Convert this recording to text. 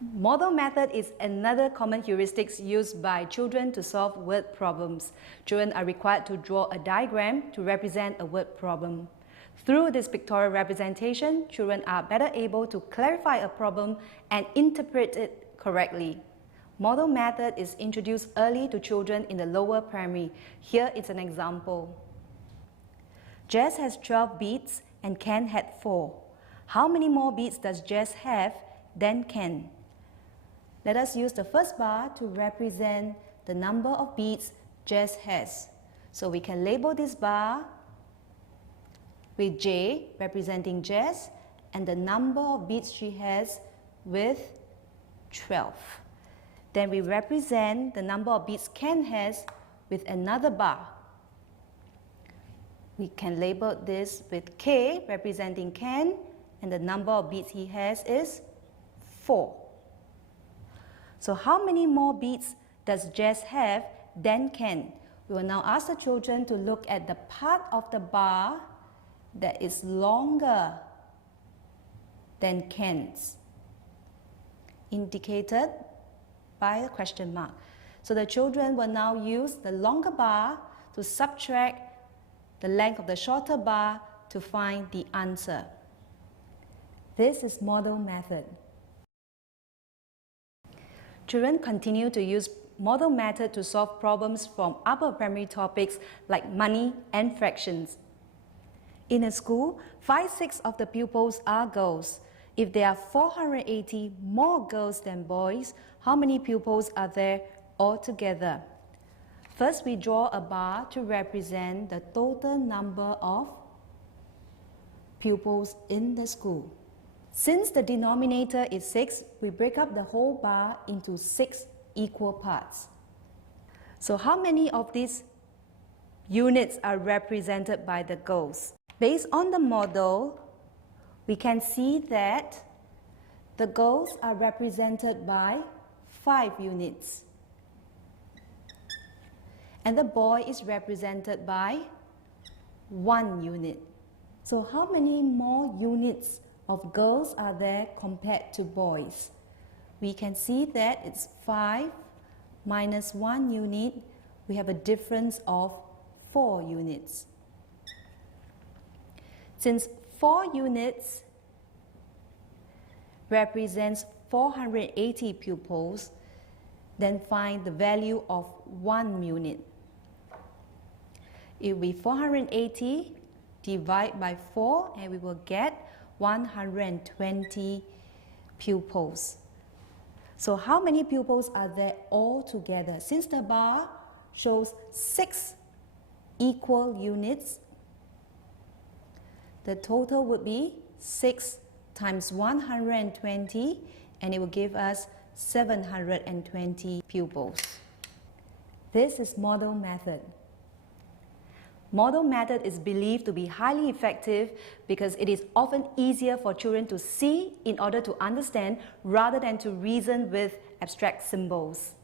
Model method is another common heuristics used by children to solve word problems. Children are required to draw a diagram to represent a word problem. Through this pictorial representation, children are better able to clarify a problem and interpret it correctly. Model method is introduced early to children in the lower primary. Here is an example. Jess has 12 beads and Ken had 4. How many more beads does Jess have than Ken? Let us use the first bar to represent the number of beads Jess has. So we can label this bar with J representing Jess and the number of beads she has with 12. Then we represent the number of beads Ken has with another bar. We can label this with K representing Ken and the number of beads he has is 4. So how many more beads does Jess have than Ken? We will now ask the children to look at the part of the bar that is longer than Ken's, indicated by a question mark. So the children will now use the longer bar to subtract the length of the shorter bar to find the answer. This is model method. Children continue to use model method to solve problems from upper primary topics like money and fractions. In a school, 5/6 of the pupils are girls. If there are 480 more girls than boys, how many pupils are there altogether? First, we draw a bar to represent the total number of pupils in the school. Since the denominator is 6, we break up the whole bar into 6 equal parts. So how many of these units are represented by the girls? Based on the model, we can see that the girls are represented by 5 units. And the boy is represented by 1 unit. So how many more units of girls are there compared to boys? We can see that it's 5 minus 1 unit. We have a difference of 4 units. Since 4 units represents 480 pupils, then find the value of 1 unit. It will be 480 divided by 4 and we will get 120 pupils. So how many pupils are there all together? Since the bar shows 6 equal units, the total would be 6 times 120 and it will give us 720 pupils. This is model method. Model method is believed to be highly effective because it is often easier for children to see in order to understand rather than to reason with abstract symbols.